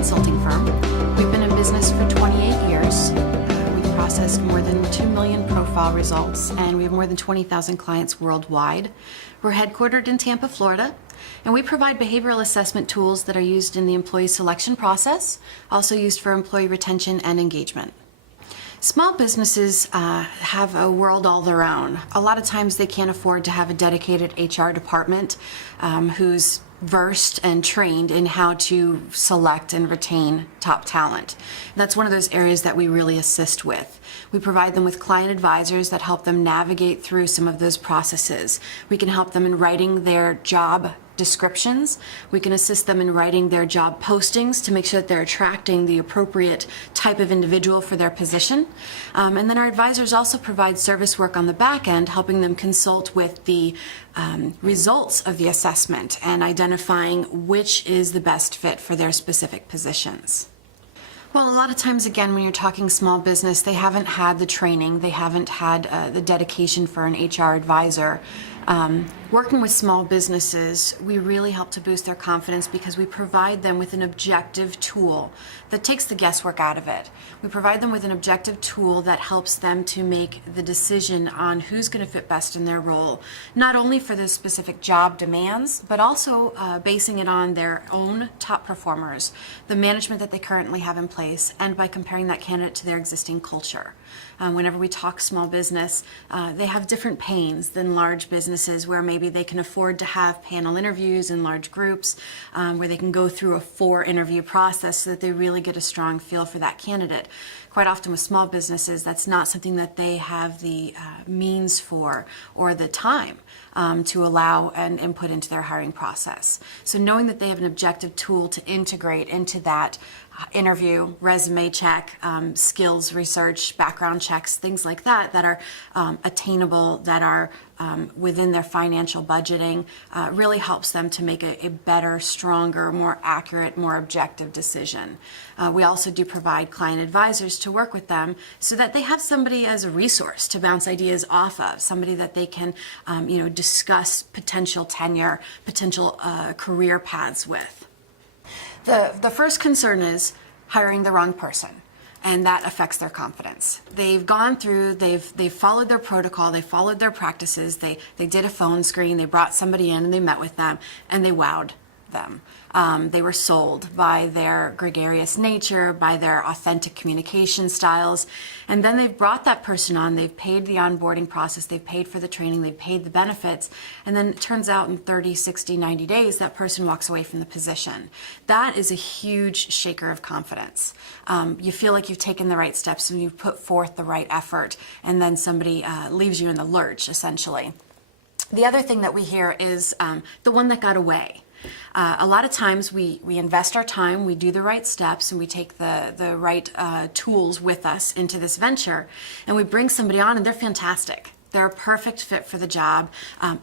consulting firm. We've been in business for 28 years. We've processed more than 2 million profile results, and we have more than 20,000 clients worldwide. We're headquartered in Tampa, Florida, and we provide behavioral assessment tools that are used in the employee selection process, also used for employee retention and engagement. Small businesses have a world all their own. A lot of times they can't afford to have a dedicated HR department who's versed and trained in how to select and retain top talent. That's one of those areas that we really assist with. We provide them with client advisors that help them navigate through some of those processes. We can help them in writing their job descriptions. We can assist them in writing their job postings to make sure that they're attracting the appropriate type of individual for their position. And then our advisors also provide service work on the back end, helping them consult with the results of the assessment and identifying which is the best fit for their specific positions. Well, a lot of times, again, when you're talking small business, they haven't had the training, they haven't had the dedication for an HR advisor. Working with small businesses, we really help to boost their confidence because we provide them with an objective tool that takes the guesswork out of it. We provide them with an objective tool that helps them to make the decision on who's going to fit best in their role, not only for the specific job demands, but also basing it on their own top performers, the management that they currently have in place, and by comparing that candidate to their existing culture. Whenever we talk small business, they have different pains than large businesses where maybe they can afford to have panel interviews in large groups, where they can go through a 4-interview process so that they really get a strong feel for that candidate. Quite often with small businesses, that's not something that they have the means for or the time to allow an input into their hiring process. So knowing that they have an objective tool to integrate into that interview, resume check, skills research, background checks, things like that that are attainable, that are within their financial budgeting, really helps them to make a better, stronger, more accurate, more objective decision. We also do provide client advisors to work with them so that they have somebody as a resource to bounce ideas off of, somebody that they can discuss potential tenure, potential career paths with. The first concern is hiring the wrong person, and that affects their confidence. They've gone through, they've followed their protocol, they followed their practices, they did a phone screen, they brought somebody in and they met with them, and they wowed them. They were sold by their gregarious nature, by their authentic communication styles, and then they've brought that person on, they've paid the onboarding process, they've paid for the training, they've paid the benefits, and then it turns out in 30, 60, 90 days that person walks away from the position. That is a huge shaker of confidence. You feel like you've taken the right steps and you've put forth the right effort, and then somebody leaves you in the lurch, essentially. The other thing that we hear is the one that got away. A lot of times we invest our time, we do the right steps, and we take the right tools with us into this venture, and we bring somebody on and they're fantastic. They're a perfect fit for the job.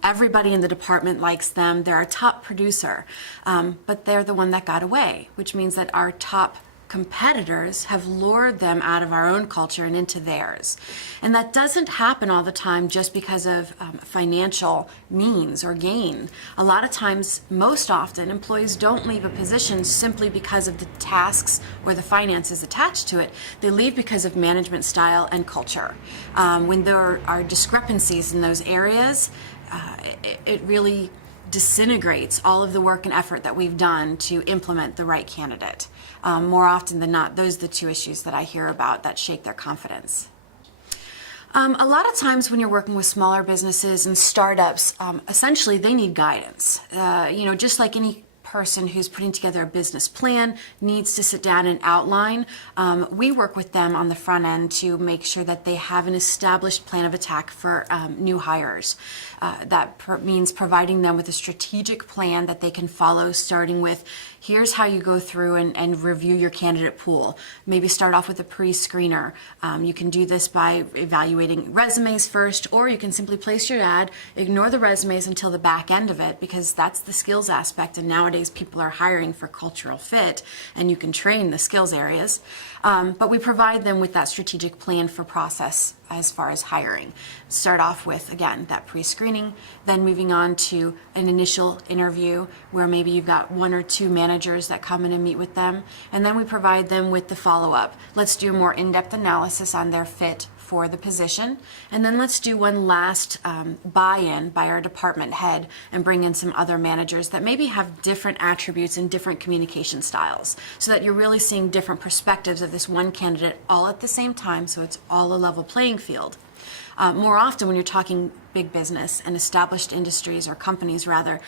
Everybody in the department likes them. They're our top producer, but they're the one that got away, which means that our top competitors have lured them out of our own culture and into theirs. And that doesn't happen all the time just because of financial means or gain. A lot of times, most often, employees don't leave a position simply because of the tasks or the finances attached to it. They leave because of management style and culture. When there are discrepancies in those areas, it really disintegrates all of the work and effort that we've done to implement the right candidate. More often than not, those are the two issues that I hear about that shake their confidence. A lot of times when you're working with smaller businesses and startups, essentially they need guidance. Just like any person who's putting together a business plan needs to sit down and outline. We work with them on the front end to make sure that they have an established plan of attack for new hires. That means providing them with a strategic plan that they can follow, starting with here's how you go through and review your candidate pool. Maybe start off with a pre-screener. You can do this by evaluating resumes first, or you can simply place your ad, ignore the resumes until the back end of it, because that's the skills aspect, and nowadays people are hiring for cultural fit, and you can train the skills areas. But we provide them with that strategic plan for process as far as hiring. Start off with, again, that pre-screening, then moving on to an initial interview where maybe you've got 1 or 2 managers that come in and meet with them, and then we provide them with the follow-up. Let's do a more in-depth analysis on their fit for the position, and then let's do one last buy-in by our department head and bring in some other managers that maybe have different attributes and different communication styles, so that you're really seeing different perspectives of this one candidate all at the same time, so it's all a level playing field. More often when you're talking big business and established industries or companies rather,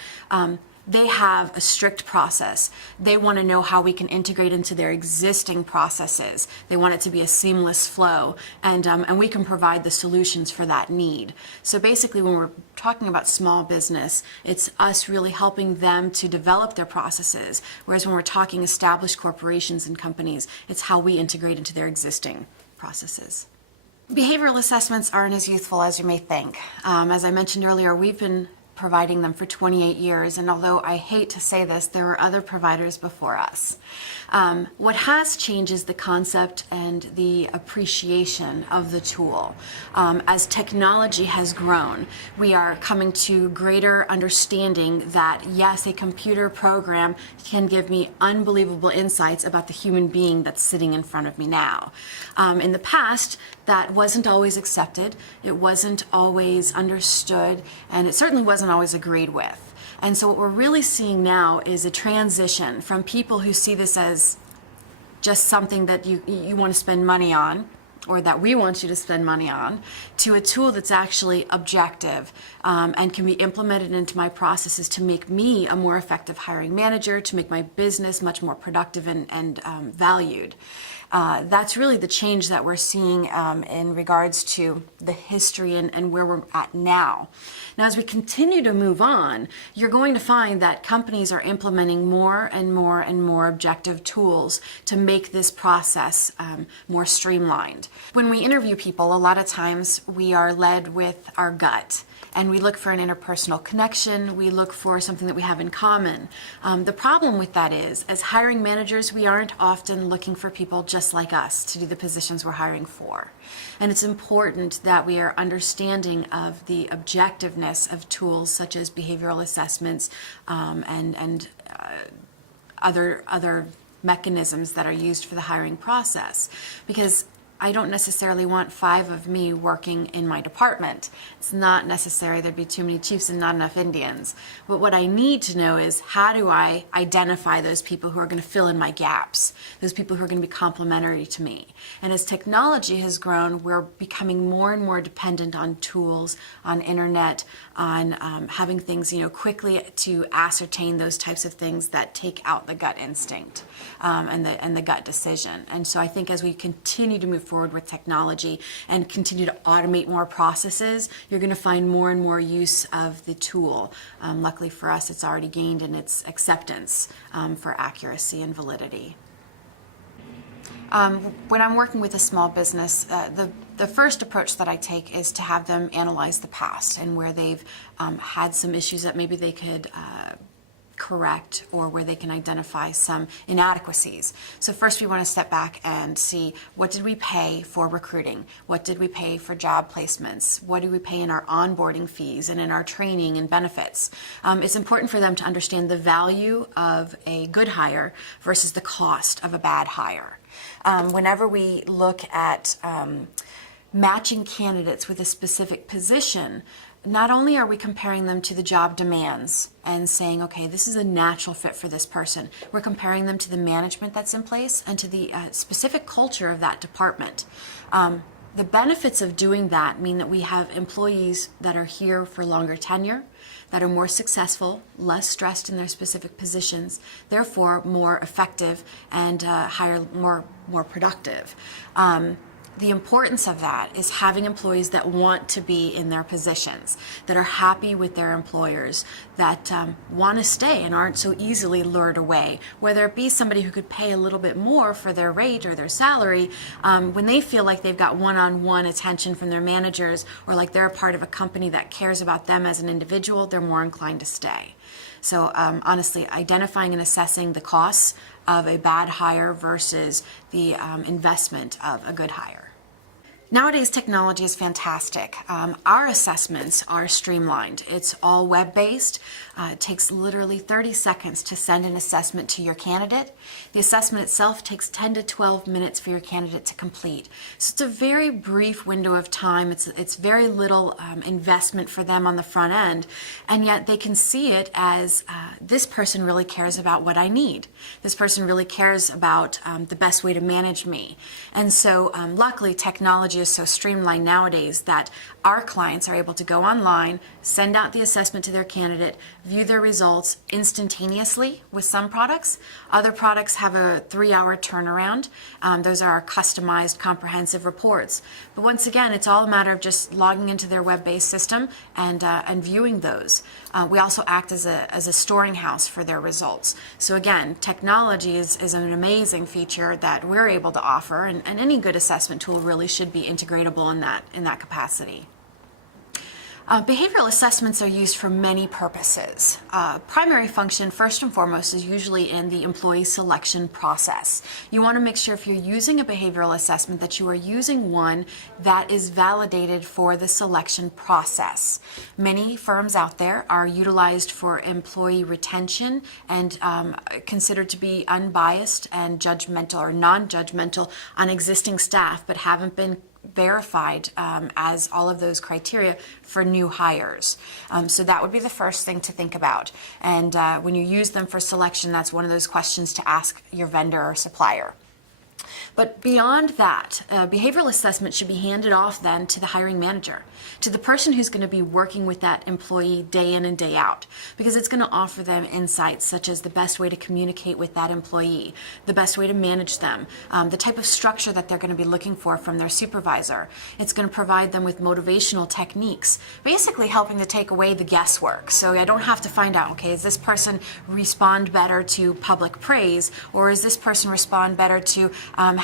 they have a strict process. They want to know how we can integrate into their existing processes. They want it to be a seamless flow, and we can provide the solutions for that need. So basically, when we're talking about small business, it's us really helping them to develop their processes, whereas when we're talking established corporations and companies, it's how we integrate into their existing processes. Behavioral assessments aren't as youthful as you may think. As I mentioned earlier, we've been providing them for 28 years, and although I hate to say this, there were other providers before us. What has changed is the concept and the appreciation of the tool. As technology has grown, we are coming to greater understanding that yes, a computer program can give me unbelievable insights about the human being that's sitting in front of me now. In the past, that wasn't always accepted, it wasn't always understood, and it certainly wasn't always agreed with. And so what we're really seeing now is a transition from people who see this as just something that you want to spend money on, or that we want you to spend money on, to a tool that's actually objective and can be implemented into my processes to make me a more effective hiring manager, to make my business much more productive and valued. That's really the change that we're seeing in regards to the history and where we're at now. Now, as we continue to move on, you're going to find that companies are implementing more and more and more objective tools to make this process more streamlined. When we interview people, a lot of times we are led with our gut, and we look for an interpersonal connection, we look for something that we have in common. The problem with that is, as hiring managers, we aren't often looking for people just like us to do the positions we're hiring for. And it's important that we are understanding of the objectiveness of tools such as behavioral assessments and other mechanisms that are used for the hiring process. Because I don't necessarily want 5 of me working in my department. It's not necessary. There'd be too many chiefs and not enough Indians. But what I need to know is, how do I identify those people who are going to fill in my gaps, those people who are going to be complementary to me? And as technology has grown, we're becoming more and more dependent on tools, on internet, on having things quickly to ascertain those types of things that take out the gut instinct and the gut decision. And so I think as we continue to move forward with technology and continue to automate more processes, you're going to find more and more use of the tool. Luckily for us, it's already gained in its acceptance for accuracy and validity. When I'm working with a small business, the first approach that I take is to have them analyze the past and where they've had some issues that maybe they could correct, or where they can identify some inadequacies. So first we want to step back and see, what did we pay for recruiting? What did we pay for job placements? What do we pay in our onboarding fees and in our training and benefits? It's important for them to understand the value of a good hire versus the cost of a bad hire. Whenever we look at matching candidates with a specific position, not only are we comparing them to the job demands and saying, okay, this is a natural fit for this person, we're comparing them to the management that's in place and to the specific culture of that department. The benefits of doing that mean that we have employees that are here for longer tenure, that are more successful, less stressed in their specific positions, therefore more effective and more productive. The importance of that is having employees that want to be in their positions, that are happy with their employers, that want to stay and aren't so easily lured away. Whether it be somebody who could pay a little bit more for their rate or their salary, when they feel like they've got one-on-one attention from their managers, or like they're a part of a company that cares about them as an individual, they're more inclined to stay. So honestly, identifying and assessing the costs of a bad hire versus the investment of a good hire. Nowadays, technology is fantastic. Our assessments are streamlined. It's all web-based. It takes literally 30 seconds to send an assessment to your candidate. The assessment itself takes 10 to 12 minutes for your candidate to complete. So it's a very brief window of time. It's very little investment for them on the front end, and yet they can see it as this person really cares about what I need. This person really cares about the best way to manage me. And so luckily, technology is so streamlined nowadays that our clients are able to go online, send out the assessment to their candidate, view their results instantaneously with some products. Other products have a 3-hour turnaround. Those are our customized, comprehensive reports. But once again, it's all a matter of just logging into their web-based system and viewing those. We also act as a storing house for their results. So again, technology is an amazing feature that we're able to offer, and any good assessment tool really should be integratable in that capacity. Behavioral assessments are used for many purposes. Primary function, first and foremost, is usually in the employee selection process. You want to make sure if you're using a behavioral assessment that you are using one that is validated for the selection process. Many firms out there are utilized for employee retention and considered to be unbiased and judgmental or non-judgmental on existing staff, but haven't been verified as all of those criteria for new hires. So that would be the first thing to think about. And when you use them for selection, that's one of those questions to ask your vendor or supplier. But beyond that, behavioral assessment should be handed off then to the hiring manager, to the person who's going to be working with that employee day in and day out, because it's going to offer them insights such as the best way to communicate with that employee, the best way to manage them, the type of structure that they're going to be looking for from their supervisor. It's going to provide them with motivational techniques, basically helping to take away the guesswork. So I don't have to find out, okay, is this person respond better to public praise, or is this person respond better to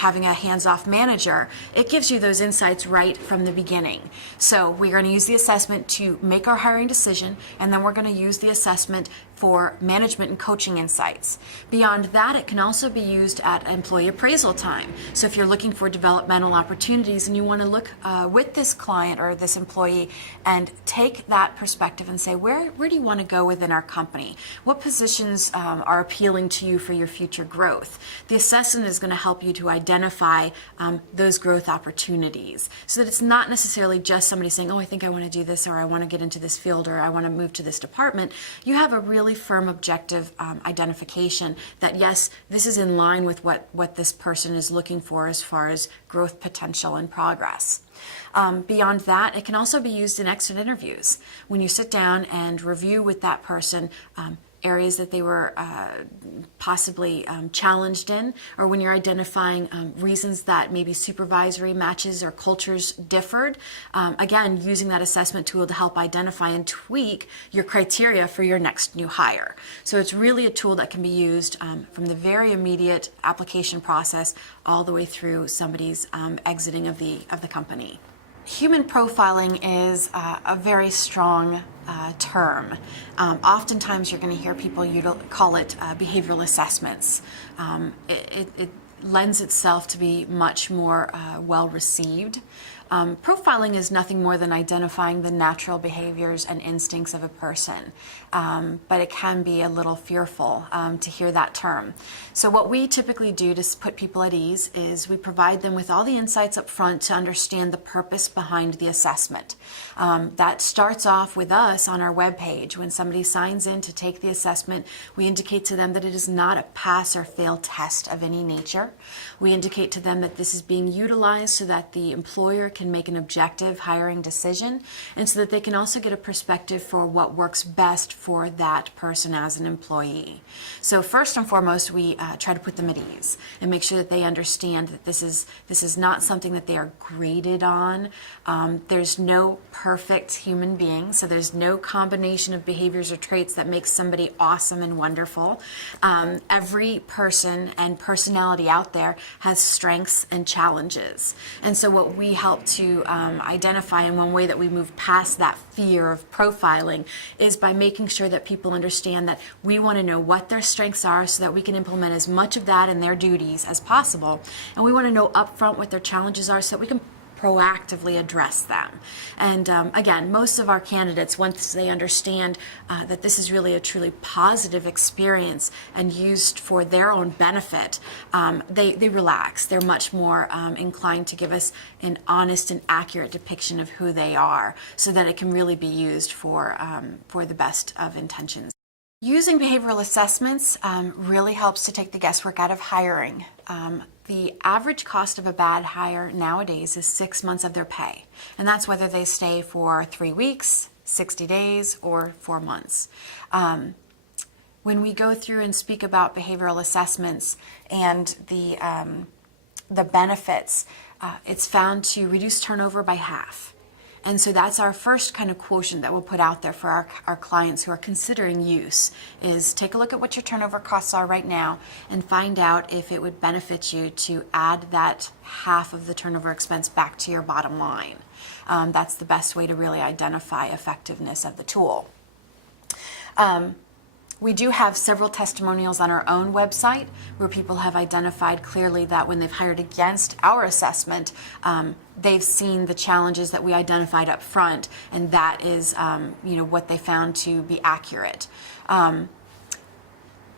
having a hands-off manager? It gives you those insights right from the beginning. So we're going to use the assessment to make our hiring decision, and then we're going to use the assessment for management and coaching insights. Beyond that, it can also be used at employee appraisal time. So if you're looking for developmental opportunities and you want to look with this client or this employee and take that perspective and say, where do you want to go within our company? What positions are appealing to you for your future growth? The assessment is going to help you to identify those growth opportunities so that it's not necessarily just somebody saying, oh, I think I want to do this, or I want to get into this field, or I want to move to this department. You have a really firm objective identification that, yes, this is in line with what this person is looking for as far as growth potential and progress. Beyond that, it can also be used in exit interviews. When you sit down and review with that person areas that they were possibly challenged in, or when you're identifying reasons that maybe supervisory matches or cultures differed, again, using that assessment tool to help identify and tweak your criteria for your next new hire. So it's really a tool that can be used from the very immediate application process all the way through somebody's exiting of the company. Human profiling is a very strong term. Oftentimes you're going to hear people call it behavioral assessments. It lends itself to be much more well received. Profiling is nothing more than identifying the natural behaviors and instincts of a person, but it can be a little fearful to hear that term. So what we typically do to put people at ease is we provide them with all the insights up front to understand the purpose behind the assessment. That starts off with us on our webpage. When somebody signs in to take the assessment, we indicate to them that it is not a pass or fail test of any nature. We indicate to them that this is being utilized so that the employer can make an objective hiring decision, and so that they can also get a perspective for what works best for that person as an employee. So first and foremost, we try to put them at ease and make sure that they understand that this is not something that they are graded on. There's no perfect human being, so there's no combination of behaviors or traits that makes somebody awesome and wonderful. Every person and personality out there has strengths and challenges, and so what we help to identify, in one way that we move past that fear of profiling, is by making sure that people understand that we want to know what their strengths are so that we can implement as much of that in their duties as possible, and we want to know upfront what their challenges are so that we can proactively address them. And again, most of our candidates, once they understand that this is really a truly positive experience and used for their own benefit, they relax. They're much more inclined to give us an honest and accurate depiction of who they are, so that it can really be used for the best of intentions. Using behavioral assessments really helps to take the guesswork out of hiring. The average cost of a bad hire nowadays is 6 months of their pay, and that's whether they stay for 3 weeks, 60 days, or 4 months. When we go through and speak about behavioral assessments and the benefits, it's found to reduce turnover by half. And so that's our first kind of quotient that we'll put out there for our clients who are considering use, is take a look at what your turnover costs are right now and find out if it would benefit you to add that half of the turnover expense back to your bottom line. That's the best way to really identify effectiveness of the tool. We do have several testimonials on our own website where people have identified clearly that when they've hired against our assessment, they've seen the challenges that we identified up front, and that is what they found to be accurate. I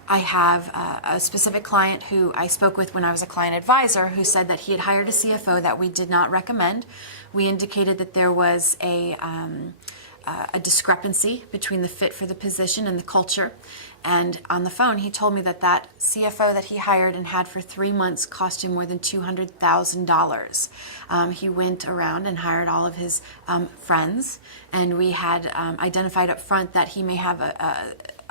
have a specific client who I spoke with when I was a client advisor who said that he had hired a CFO that we did not recommend. We indicated that there was a discrepancy between the fit for the position and the culture. And on the phone, he told me that that CFO that he hired and had for 3 months cost him more than $200,000. He went around and hired all of his friends, and we had identified up front that he may have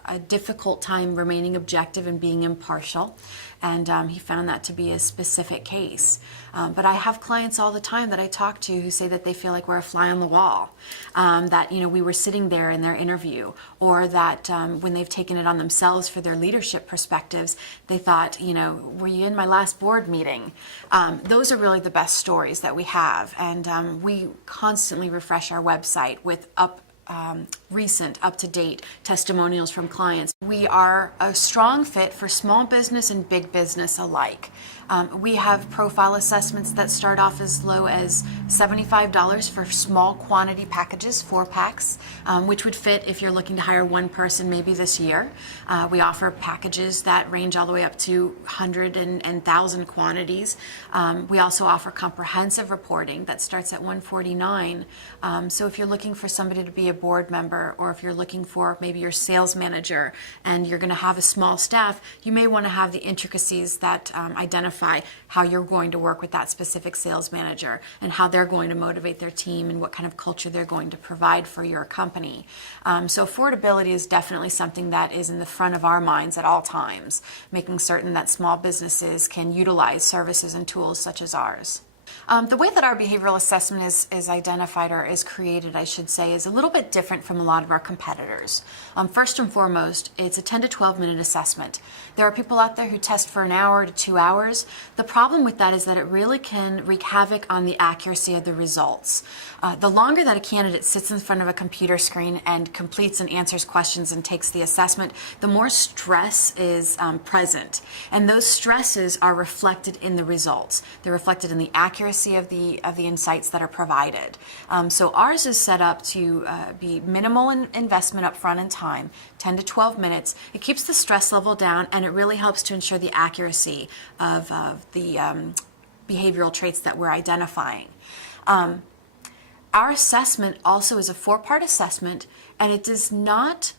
a difficult time remaining objective and being impartial, and he found that to be a specific case. But I have clients all the time that I talk to who say that they feel like we're a fly on the wall, that we were sitting there in their interview, or that when they've taken it on themselves for their leadership perspectives, they thought, were you in my last board meeting? Those are really the best stories that we have, and we constantly refresh our website with recent, up-to-date testimonials from clients. We are a strong fit for small business and big business alike. We have profile assessments that start off as low as $75 for small quantity packages, 4 packs, which would fit if you're looking to hire one person maybe this year. We offer packages that range all the way up to 100 and 1,000 quantities. We also offer comprehensive reporting that starts at $149. So if you're looking for somebody to be a board member, or if you're looking for maybe your sales manager and you're going to have a small staff, you may want to have the intricacies that identify how you're going to work with that specific sales manager and how they're going to motivate their team and what kind of culture they're going to provide for your company. So affordability is definitely something that is in the front of our minds at all times, making certain that small businesses can utilize services and tools such as ours. The way that our behavioral assessment is identified, or is created, I should say, is a little bit different from a lot of our competitors. First and foremost, it's a 10 to 12 minute assessment. There are people out there who test for an hour to 2 hours. The problem with that is that it really can wreak havoc on the accuracy of the results. The longer that a candidate sits in front of a computer screen and completes and answers questions and takes the assessment, the more stress is present. And those stresses are reflected in the results. They're reflected in the accuracy of the insights that are provided. So ours is set up to be minimal in investment up front in time, 10 to 12 minutes. It keeps the stress level down, and it really helps to ensure the accuracy of the behavioral traits that we're identifying. Our assessment also is a 4-part assessment, and it does not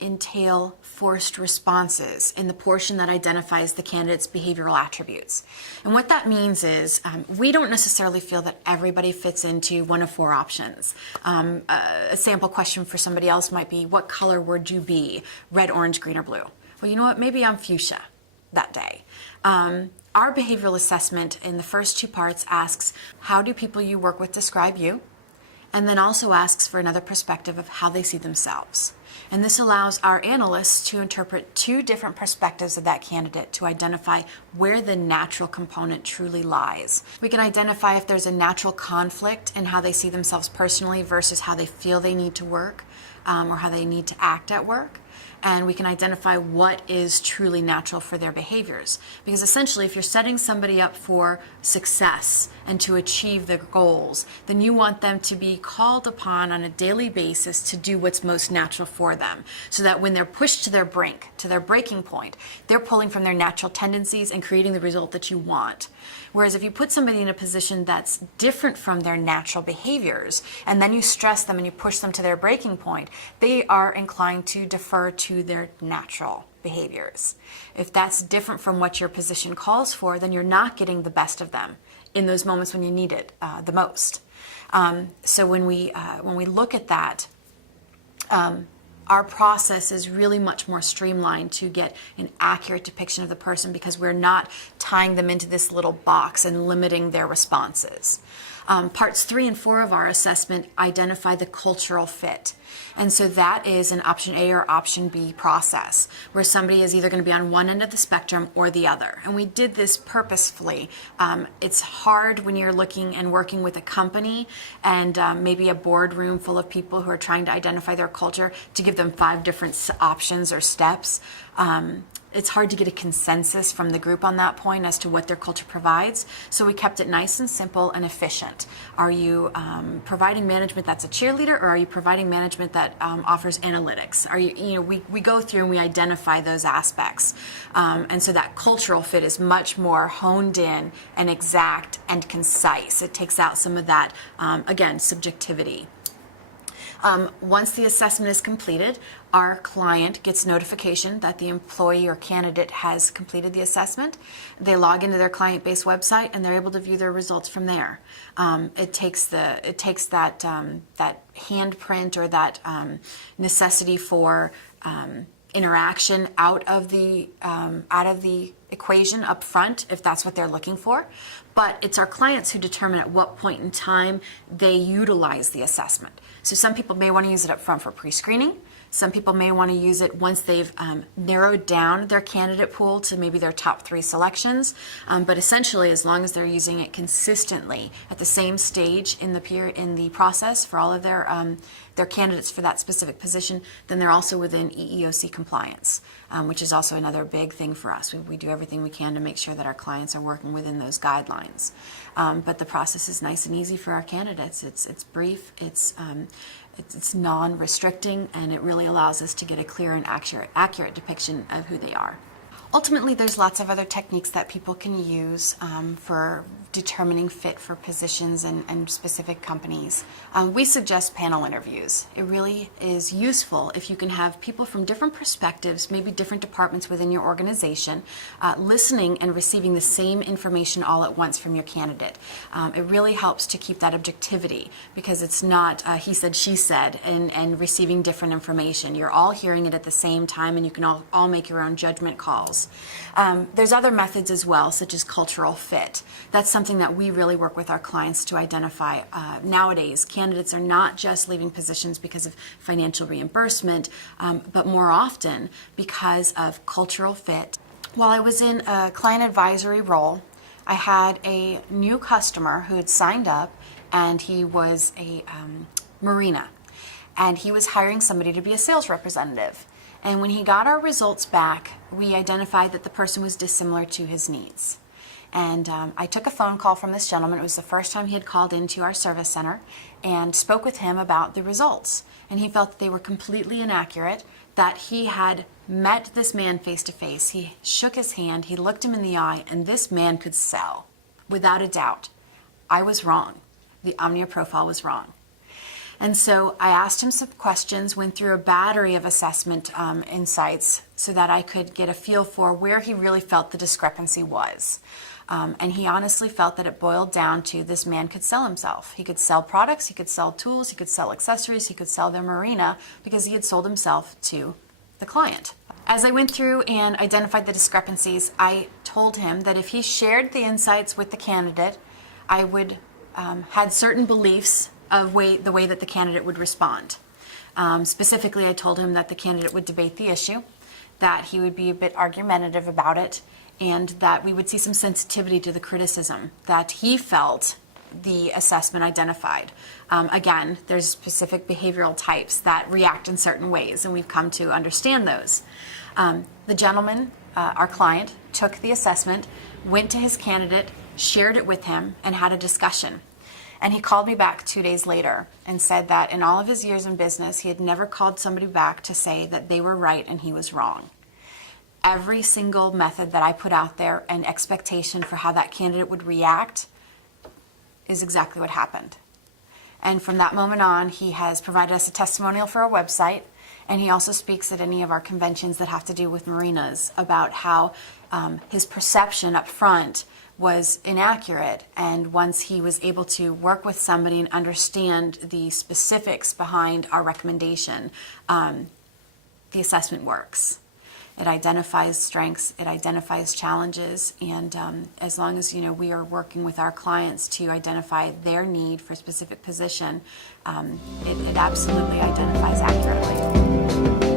entail forced responses in the portion that identifies the candidate's behavioral attributes. And what that means is we don't necessarily feel that everybody fits into one of 4 options. A sample question for somebody else might be, what color would you be? Red, orange, green, or blue? Well, you know what? Maybe I'm fuchsia that day. Our behavioral assessment in the first 2 parts asks, how do people you work with describe you? And then also asks for another perspective of how they see themselves. And this allows our analysts to interpret 2 different perspectives of that candidate to identify where the natural component truly lies. We can identify if there's a natural conflict in how they see themselves personally versus how they feel they need to work, or how they need to act at work. and we can identify what is truly natural for their behaviors. Because essentially, if you're setting somebody up for success and to achieve their goals, then you want them to be called upon on a daily basis to do what's most natural for them, so that when they're pushed to their brink, to their breaking point, they're pulling from their natural tendencies and creating the result that you want. Whereas if you put somebody in a position that's different from their natural behaviors, and then you stress them and you push them to their breaking point, they are inclined to defer to their natural behaviors. If that's different from what your position calls for, then you're not getting the best of them in those moments when you need it the most. So when we look at that, our process is really much more streamlined to get an accurate depiction of the person, because we're not tying them into this little box and limiting their responses. Parts 3 and 4 of our assessment identify the cultural fit. And so that is an option A or option B process, where somebody is either going to be on one end of the spectrum or the other. And we did this purposefully. It's hard when you're looking and working with a company and maybe a boardroom full of people who are trying to identify their culture, to give them 5 different options or steps. It's hard to get a consensus from the group on that point as to what their culture provides. So we kept it nice and simple and efficient. Are you providing management that's a cheerleader, or are you providing management that offers analytics? Are you, we go through and we identify those aspects. And so that cultural fit is much more honed in and exact and concise. It takes out some of that, again, subjectivity. Once the assessment is completed, our client gets notification that the employee or candidate has completed the assessment. They log into their client-based website and they're able to view their results from there. It takes that handprint or that necessity for interaction out of the equation up front, if that's what they're looking for. But it's our clients who determine at what point in time they utilize the assessment. So some people may want to use it up front for pre-screening. Some people may want to use it once they've narrowed down their candidate pool to maybe their top 3 selections. But essentially, as long as they're using it consistently at the same stage in the process for all of their candidates for that specific position, then they're also within EEOC compliance, which is also another big thing for us. We do everything we can to make sure that our clients are working within those guidelines. But the process is nice and easy for our candidates. It's brief, it's non-restricting, and it really allows us to get a clear and accurate depiction of who they are. Ultimately, there's lots of other techniques that people can use for determining fit for positions and specific companies. We suggest panel interviews. It really is useful if you can have people from different perspectives, maybe different departments within your organization, listening and receiving the same information all at once from your candidate. It really helps to keep that objectivity, because it's not he said, she said, and receiving different information. You're all hearing it at the same time, and you can all make your own judgment calls. There's other methods as well, such as cultural fit. That's something that we really work with our clients to identify. Nowadays, candidates are not just leaving positions because of financial reimbursement, but more often because of cultural fit. While I was in a client advisory role, I had a new customer who had signed up, and he was a marina, and he was hiring somebody to be a sales representative. And when he got our results back, we identified that the person was dissimilar to his needs. And I took a phone call from this gentleman. It was the first time he had called into our service center, and spoke with him about the results. And he felt that they were completely inaccurate, that he had met this man face to face. He shook his hand, he looked him in the eye, and this man could sell, without a doubt. I was wrong. The Omnia profile was wrong. And so I asked him some questions, went through a battery of assessment insights so that I could get a feel for where he really felt the discrepancy was. And he honestly felt that it boiled down to this man could sell himself. He could sell products, he could sell tools, he could sell accessories, he could sell their marina, because he had sold himself to the client. As I went through and identified the discrepancies, I told him that if he shared the insights with the candidate, I would had certain beliefs of the way that the candidate would respond. Specifically, I told him that the candidate would debate the issue, that he would be a bit argumentative about it, and that we would see some sensitivity to the criticism that he felt the assessment identified. Again, there's specific behavioral types that react in certain ways, and we've come to understand those. The gentleman, our client, took the assessment, went to his candidate, shared it with him, and had a discussion. And he called me back 2 days later and said that in all of his years in business, he had never called somebody back to say that they were right and he was wrong. Every single method that I put out there and expectation for how that candidate would react is exactly what happened. And from that moment on, he has provided us a testimonial for our website, and he also speaks at any of our conventions that have to do with marinas about how his perception up front was inaccurate, and once he was able to work with somebody and understand the specifics behind our recommendation, the assessment works. It identifies strengths, it identifies challenges, and as long as we are working with our clients to identify their need for a specific position, it absolutely identifies accurately.